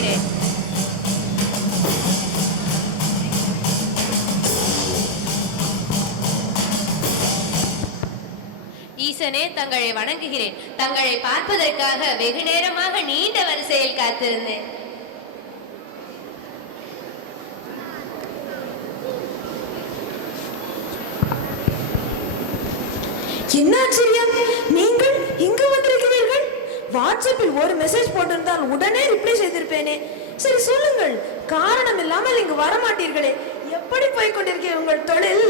வணங்குகிறேன். ஈசனே, தங்களை வணங்குகிறேன். தங்களை பார்ப்பதற்காக வெகு நேரமாக நீண்ட வரிசையில் காத்திருந்தேன். என்ன ஆச்சரியம், நீங்கள் இங்கு வந்திருக்கிறீர்கள்? வாட்ஸ்அப்பில் ஒரு மெசேஜ் போட்டிருந்தால் உடனே ரிப்ளை செய்திருப்பேனே. சரி சொல்லுங்கள், காரணம் இல்லாமல் இங்கு வரமாட்டீர்களே. எப்படி போய் கொண்டிருக்கிற உங்கள் தொழில்?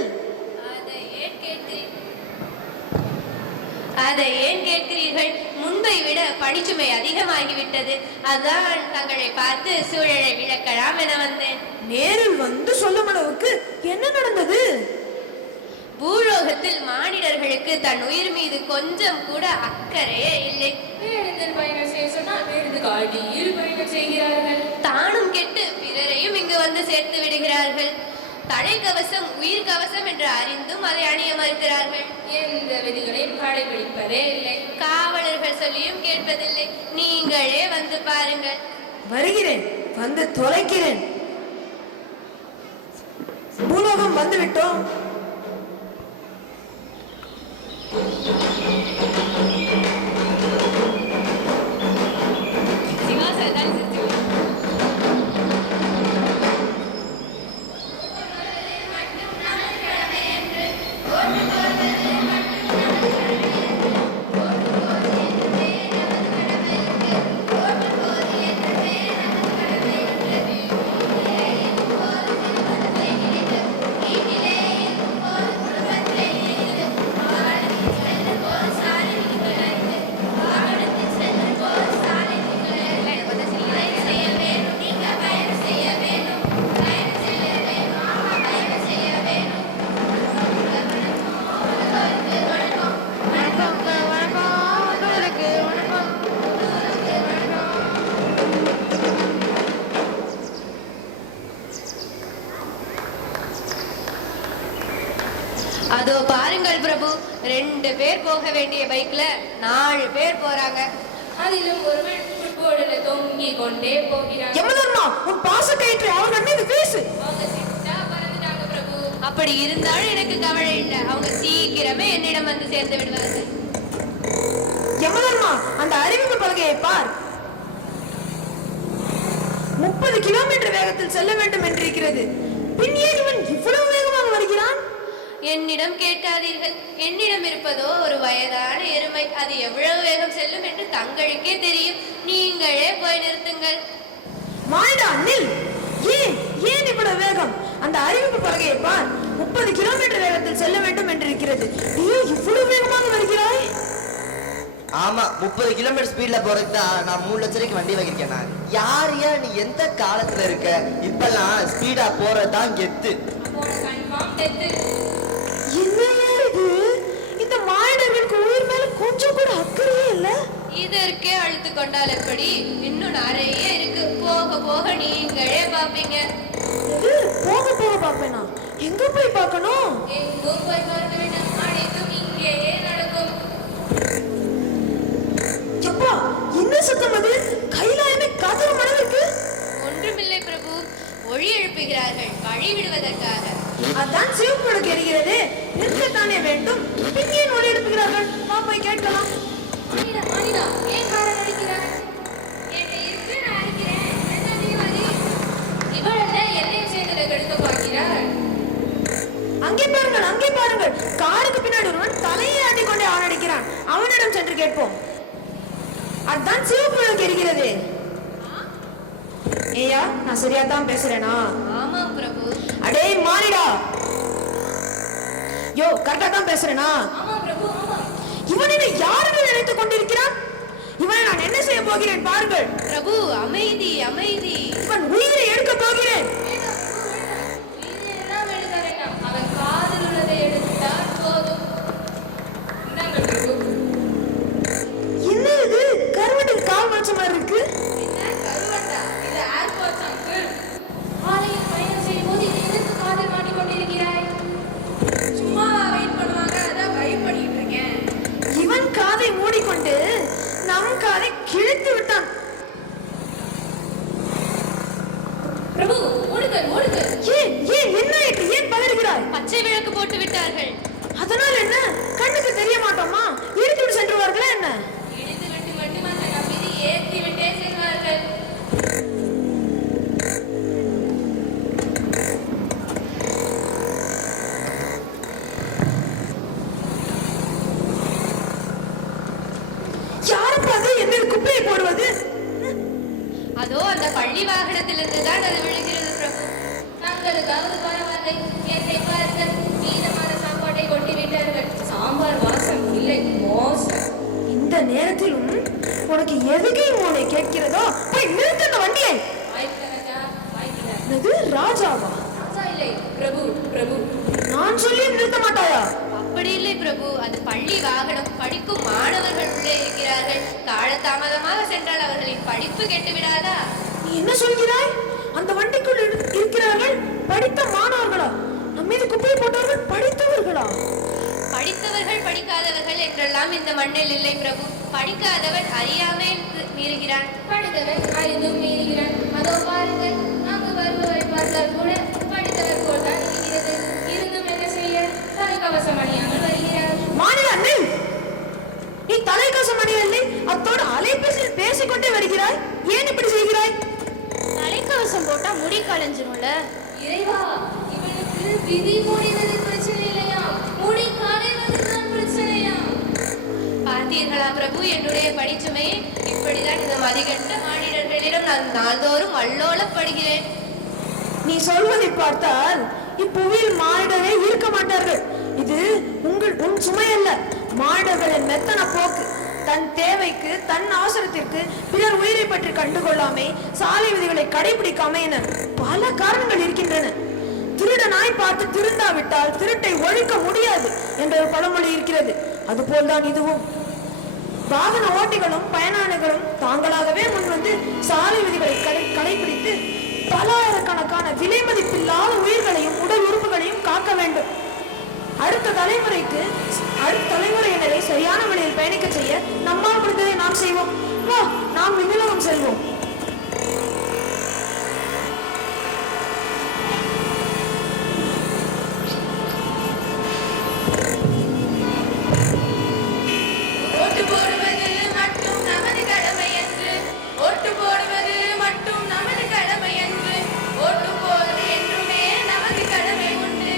அதை ஏன் கேட்கிறீர்கள்? முன்பை விட பணிச்சுமை அதிகமாகிவிட்டது. அதான் தங்களை பார்த்து சூழலை விளக்கலாம் என வந்தேன். நேரில் வந்து சொல்லும் அளவுக்கு என்ன நடந்தது? பூலோகத்தில் மானிடர்களுக்கு தன் உயிர் மீது கொஞ்சம் கூட அக்கறையே இல்லை. தானும் கெட்டு பிறரையும் இங்கு வந்து சேர்த்து விடுகிறார்கள். தலைக்கவசம் உயிர் கவசம் என்று அறிந்தும் அதை அணிய மறுக்கிறார்கள். எந்த விதிகளையும் கடைபிடிப்பதே இல்லை. காவலர்கள் சொல்லியும் கேட்பதில்லை. நீங்களே வந்து பாருங்கள். வருகிறேன், வந்து தொலைக்கிறேன். பூலோகம் வந்து விட்டோம். அதோ பாருங்கள் பிரபு, 2 பேர் போக வேண்டிய பைக்ல 4 பேர் போறாங்க. அதிலும் ஒருவன் ஃபுட்போர்டுல தொங்கி கொண்டே போகிறான். யமதர்மா, உன் பாசக்கயிற்றை அவர்கள் மீது வீசு. அவங்க சிட்டா பறந்துட்டாங்க பிரபு. அப்படி இருந்தாலும் எனக்கு கவலை இல்லை. அவங்க சீக்கிரமே என்னிடம் வந்து சேர்ந்து விடுவார்கள். யமதர்மா, அந்த அறிவிப்பு பலகையை பார். 30 கிலோமீட்டர் வேகத்தில் செல்ல வேண்டும் என்றிருக்கிறது. பின் ஏன் இவன் இவ்வளவு வேகமாக வருகிறான்? என்னிடம் கேட்காதீர்கள். என்னிடம் இருப்பதோ ஒரு வயதான எருமை. அது எவ்வளவு வேகம் செல்லும் என்று தங்களுக்கே தெரியும். நீங்களே போய் நிறுத்துங்கள். மானிடா, நில். ஏன் இவ்வளவு வேகம்? அந்த அறிவிப்பு பலகையை பார். 30 கிலோமீட்டர் வேகத்தில் செல்ல வேண்டும் என்றிருக்கிறது. நீ இவ்வளவு வேகமாக வருகிறாய்? ஆமா, 30 கிலோமீட்டர் ஸ்பீட்ல போறதுக்கு தான் நான் 3 லட்சம் ரூபாய்க்கு வண்டி வாங்கியிருக்கேன். நான் யாரையா, நீ எந்த காலத்துல இருக்க? இப்பெல்லாம் ஸ்பீடா போறதுதான் கெத்து. என்னையா இது? இந்த மானிடர்களுக்கு உயிர் மேல கொஞ்சம் கூட அக்கறையே இல்ல. இதற்கே அழுத்து கொண்டால் எப்படி? இன்னும் நிறைய இருக்கு. போக போக நீங்களே பாப்பீங்க. போக போக பாப்பேனா? எங்க போய் பார்க்கணும்? எங்கும் போய் பார்க்க வேண்டாம். அனைத்தும் இங்கேயே நடக்கும். எப்பா, என்ன சத்தம் அது? கைலாயமே கதறும் அளவுக்கு. ஒன்றுமில்லை பிரபு, ஒளி எழுப்புகிறார்கள் வழி விடுவதற்காக. அதான் சிவப்பு எரிகிறது. நிற்கத்தானே வேண்டும். பின் ஏன் ஒளி எழுப்புகிறார்கள்? வா போய் கேட்கலாம். அங்கே பாருங்கள், அங்கே பாருங்கள். காருக்கு பின்னாடி ஒருவன் தலையை ஆட்டிக்கொண்டே ஆரடிக்கிறான். அவனிடம் சென்று கேட்போம். அதான் சிவப்பு எரிகிறது. ஏயா, நான் சரியா தான் பேசுறேனா? ஆமா பிரபு. அடே மானிடா, யோ, கரெக்டா தான் பேசுறேனா? ஆமா பிரபு, ஆமா. இவன் என்ன யாருன்னு நினைத்துக் கொண்டிருக்கிறான்? இவனை நான் என்ன செய்ய போகிறேன் பாருங்கள். பிரபு, அமைதி அமைதி. இவன் உயிரை எடுக்க போகிறேன். அவன் காதில் உள்ளதை எடுத்தால் போதும். என்ன இது? கருவட்டில் கால் வச்ச மாதிரி இருக்கு. இவன் காதை மூடிக்கொண்டு நம் காதை கிழித்து விட்டான். ஏன் ஏன் என்ன ஆயிற்று? ஏன் பதறுகிறாய்? பச்சை விளக்கு போட்டு விட்டார்கள். அதனால் என்ன? கண்ணுக்கு தெரிய மாட்டோமா? இழுத்துவிட்டு சென்றுவார்களா என்ன? இடித்து விட்டு மட்டுமல்ல, நம் மீது ஏற்றி விட்டே செல்வார்கள். யாரும் அது என் மீது குப்பையை போடுவது? அதோ அந்த பள்ளி வாகனத்திலிருந்து தான் அது விழுகிறது பிரபு. தங்களுக்காவது பரவாயில்லை, என்னை பாருங்கள், மீதமான சாப்பாட்டை கொட்டி விட்டார்கள். சாம்பார் வாசம் இல்லை, மோசம். இந்த நேரத்திலும் உனக்கு எதுகை மூளை கேட்கிறதோ போய் நிறுத்த அந்த வண்டியை. வாய்ப்பு ராஜா, வாய்ப்பு. இது ராஜாவா? ராஜா இல்லை, பிரபு, பிரபு. நான் சொல்லியும் நிறுத்த மாட்டாயா? அப்படி இல்லை பிரபு, அது பள்ளி வாகனம். படிக்கும் மாணவர்கள் உள்ளே இருக்கிறார்கள். காலதாமதமாக சென்றால் அவர்களின் படிப்பு கெட்டு விடாதா? நீ என்ன சொல்கிறாய்? அந்த வண்டிக்குள் இருக்கிறார்கள் படித்த மாணவர்களா? நம்ம மீது குப்பையை போட்டவர்கள் படித்தவர்களா? படித்தவர்கள் படிக்காதவர்கள் என்றெல்லாம் இந்த மண்ணில் இல்லை பிரபு. படிக்காதவன் அறியாமல் மீறுகிறான், படித்தவன் அறிந்தும் மீறுகிறான். அதோ பாருங்கள், அங்கு வருபவரை பார்த்தால் கூட படித்தவர் போல் தான் இருக்கிறது. இருந்தும் என்ன செய்ய, தலைக்கவசம் அணியாமல் வருகிறார். மாநில அண்ணன், நீ தலைக்கவசம் அணியவில்லை, அத்தோடு அலைபேசியில் பேசிக்கொண்டே வருகிறாய். ஏன் இப்படி செய்கிறாய்? தலைக்கவசம் போட்டா முடி கலைஞ்சிரும்ல. இறைவா, இவனுக்கு விதி முடிவது பிரச்சனை இல்லையா, முடி கலைவதுதான் பிரச்சனையா? பார்த்தீர்களா பிரபு, என்னுடைய படிச்சுமை. இப்படிதான் இந்த மதிகண்ட மானிடர்களிடம் நான் நாள்தோறும் அல்லோலப்படுகிறேன். நீ சொல்வதை பார்த்தால் இப்புவியில் மானிடரே இருக்க மாட்டார்கள். இது உன் சுமை அல்ல, மானிடர்களின் மெத்தன போக்கு. தன் தேவைக்கு, தன் அவசரத்திற்கு பிறர் உயிரை பற்றி கண்டுகொள்ளாமை, சாலை விதிகளை கடைபிடிக்காமை என பல காரணங்கள் இருக்கின்றன. திருடனாய் பார்த்து திருந்தாவிட்டால் திருட்டை ஒழிக்க முடியாது என்ற ஒரு பழமொழி இருக்கிறது. அதுபோல்தான் இதுவும். வாகன ஓட்டிகளும் பயனாளிகளும் தாங்களாகவே முன்வந்து சாலை விதிகளை கடைபிடித்து பலாயிரக்கணக்கான விலை மதிப்பில்லாத உயிர்களையும் உடல் உறுப்புகளையும் காக்க வேண்டும். அடுத்த தலைமுறையினரை சரியான வழியில் பயணிக்க செய்ய நம்மால் முடிந்ததை நாம் செய்வோம். வா, நாம் விண்ணுலகம் செல்வோம். ஓட்டு போடுவது மட்டும் நமது கடமை என்று, ஓட்டு போடுவது மட்டும் நமது கடமை என்று, ஓட்டு போடுவது என்றுமே நமக்கு கடமை உண்டு,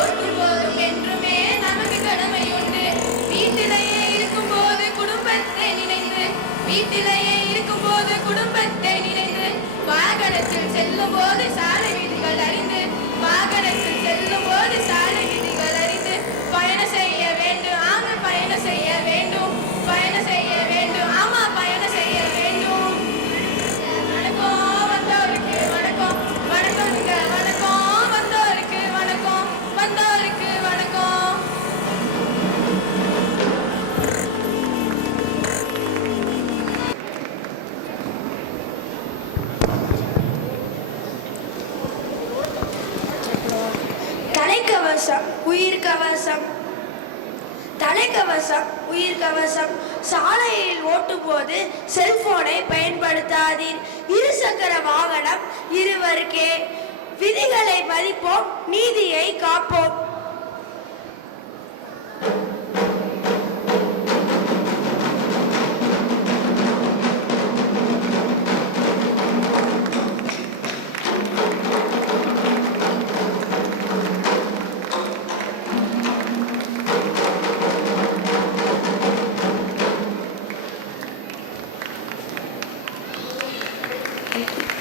ஓட்டு போடும் என்றுமே நமக்கு கடமை உண்டு. வீட்டிலேயே இருக்கும்போது குடும்பத்தை நினைந்து, வீட்டிலேயே இருக்கும்போது குடும்பத்தை நினைந்து, வாகனத்தில் செல்லும் போது சாலை விதிகள் அறிந்து, வாகனத்தில் செல்லும் போது சாலை விதிகள் அறிந்து பயணம் செய்ய வேண்டும். ஆமா, பயணம் செய்ய வேண்டும், பயணம் செய்ய வேண்டும். ஆமா, பயணம் செய்ய வேண்டும். வணக்கம் வந்தோருக்கு வணக்கம், வணக்கங்க வணக்கம் வந்தோருக்கு வணக்கம், வந்தோருக்கு வணக்கம். தலைக்கவசம் உயிர் கவசம். தலைக்கவசம் உயிர் கவசம். சாலையில் ஓட்டும் போது செல்போனை பயன்படுத்தாதீர். இருசக்கர வாகனம் இருவருக்கே. விதிகளை மதிப்போம், நீதியை காப்போம். Thank you.